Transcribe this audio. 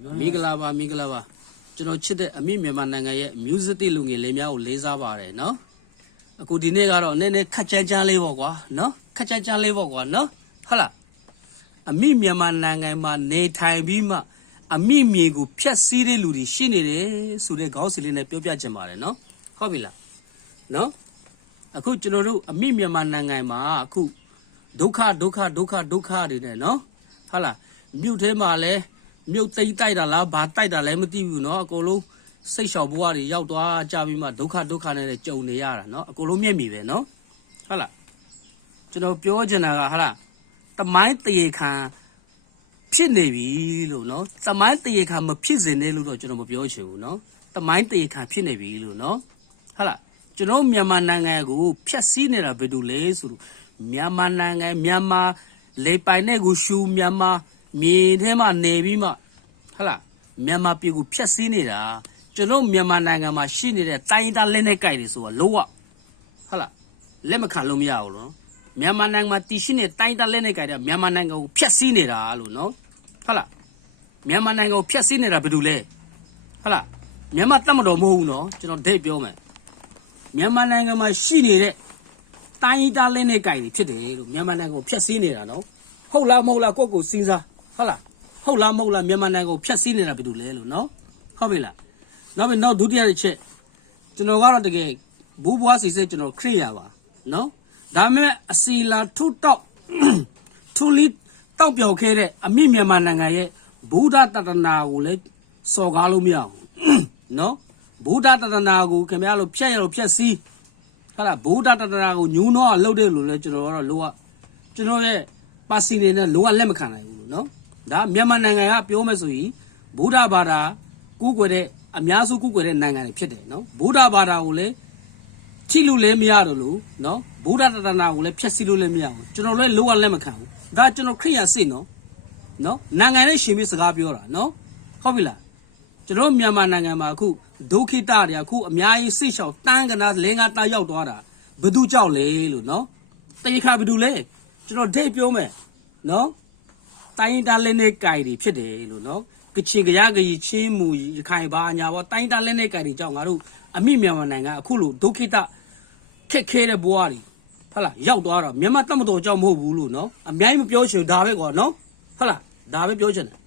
Migalaကျွန်တော်ချစ်တဲ့အမိမြန်မာနိုင်ငံရဲ့ music တိလူငယ်လေးများကိုလေးစားပါတယ်နော်အခုဒီနေ့ကတော့နည်းနည်းခက်ချမ်းချမ်းလေးပေါ့ကွာနော်ခက်ချမ်းချမ်းလေးပေါ့ကွာနော်ဟုတ်လားအမိမြန်မာနိုင်ငံမှာနေထိုင်ပြီးမှအမိမြေကိုဖျက်ဆီးတဲ့လူတွေရှိနေတယ်ဆိုတဲ့ခေါင်းစဉ်လေးနဲ့ပြောပြချင်ပါတယ်နော်ဟုတ်ပြီလားနော်အခုကျွန်တော်တို့အမိမြန်မာနိုင်ငံမှာအခုဒုက္ခတွေနဲ့နော်ဟုတ်လားမြို့ထဲမှာလဲမြို့သိမ်းတိုက်တာလားဘာတိုက်တာလဲမသိဘူးเนาะအကုန်လုံးစိတ်လျှော်ဘဝတွေရောက်သွားကြပြီးမှဒုက္ခနဲ့ကြုံနေရတာเนาะအကုန်လုံးမျက်မြည်ပဲเนาะဟုတ်လားကျွန်တော်ပြောချင်တာကဟုတ်လားတမိုင်းတရေခံဖြစ်နေပြီလို့เนาะတမိုင်းတရေခံမဖြစ်စေနဲ့လို့တော့ကျွန်တော်မပြောချင်ဘူးเนาะတမိုင်းတရေခံဖြစ်နေပြီလို့เนาะဟုတ်လားကျွန်တော်မြန်မာနိုင်ငံကိုဖျက်ဆီးနေတာဘယ်လိုလဲဆိုတော့မြန်မာနိုင်ငံမြန်မာလေပိုင်နဲ့ကိုရှူမြန်မာမြေထဲမှာနေပြီးမှဟုတ်လားမြန်မာပြည်ကိုဖျက်ဆီးနေတာကျွန်တော်မြန်မာနိုင်ငံမှာရှိနေတဲ့တိုင်းသားလက်နဲ့ကြိုက်တယ်ဆိုတာလုံးဝဟုတ်လားလက်မခံလို့မရဘူးနော်မြန်မာနိုင်ငံမှာတည်ရှိနေတဲ့တိုင်းသားလက်နဲ့ကြိုက်တဲ့မြန်မာနိုင်ငံကိုဖျက်ဆီးနေတာလို့နော်ဟုတ်လားမြန်မာနိုင်ငံကိုဖျက်ဆီးနေတာဘယ်လိုလဲဟုတ်လားမြန်မာတတ်မတော်မဟုတ်ဘူးနော်ကျွန်တော်ဒိတ်ပြောမယ်မြန်မာနိုင်ငံမှာရှိနေတဲ့တိုင်းသားလက်နဲ့ကြိုက်တယ်ဖြစ်တယ်လို့မြန်မာနိုင်ငံကိုဖျက်ဆီးနေတာနော်ဟုတ်လားမဟုတ်လားကိုယ့်ကိုစဉ်းစားဟုတ်လားဟုတ်လားမဟုတ်လားမြန်မာနိုင်ငံကိုဖျက်ဆီးနေတာဘယ်လိုလဲလို့နော်ဟုတ်ပြီလားနောက်ဒုတိယတစ်ချက်ကျွန်တော်ကတော့တကယ်ဘူးဘွားစီစစ်ကျွန်တော်ခရိယာပါနော်ဒါပေမဲ့အစီလာထုတောက်ထူလီတောက်ပြော်ခဲ့တဲ့အမိမြန်မာနိုင်ငံရဲ့ဗုဒ္ဓတတနာကိုလည်းစော်ကားလို့မရဘူးနော်ဗုဒ္ဓတတနာကိုခင်ဗျားတို့ဖျက်ရလို့ဖျက်ဆီးဟုတ်လားဗုဒ္ဓတတနာကိုညှိုးနှောအောင်လုပ်တယ်လို့လည်းကျွန်တော်ကတော့လောကကျွန်တော်ရဲ့ပါစီနေနဲ့လောကလက်မခံနိုင်ဘူးနော်ဒါမြန်မာနိုင်ငံကပြောမယ်ဆိုရင်ဗုဒ္ဓဘာသာကူးကွယ်တဲ့အများစုကူးကွယ်တဲ့နိုင်ငံတွေဖြစ်တယ်နော်ဗုဒ္ဓဘာသာကိုလည်းထိလို့လည်းမရတော့လို့နော်ဗုဒ္ဓတတနာကိုလည်းဖျက်ဆီးလို့လည်းမရဘူးကျွန်တော်လည်းလောကလက်မခံဘူးဒါကျွန်တော်ခရိယာစစ်နော်နိုင်ငံနဲ့ရှင်ပြီးစကားပြောတာနော်ဟုတ်ပြီလားကျွန်တော်မြန်မာနိုင်ငံမှာအခုဒုက္ခိတတွေအခုအများကြီးစိတ်ချောက်တန်းကနာလင်းကားတာရောက်သွားတာဘယ်သူကြောက်လဲလို့နော်တေခါဘယ်သူလဲကျွန်တော်ဒိတ်ပြောမယ်နော်တိုင်းသားလက်နဲ့ကြိုင်တွေဖြစ်တယ်လို့နော်ကချင်ကြရကြီးချင်းမူရခိုင်ပါညာပေါ့တိုင်းသားလက်နဲ့ကြိုင်တွေကြောင့်ငါတို့အမိမြန်မာနိုင်ငံအခုလိုဒုက္ခိတခက်ခဲတဲ့ဘဝတွေဟုတ်လားရောက်သွားတော့မြန်မာတတ်မတော်ကြောင့်မဟုတ်ဘူးလို့နော်အများကြီးမပြောချင်ဒါပဲကွာနော်ဟုတ်လားဒါပဲပြောချင်တယ်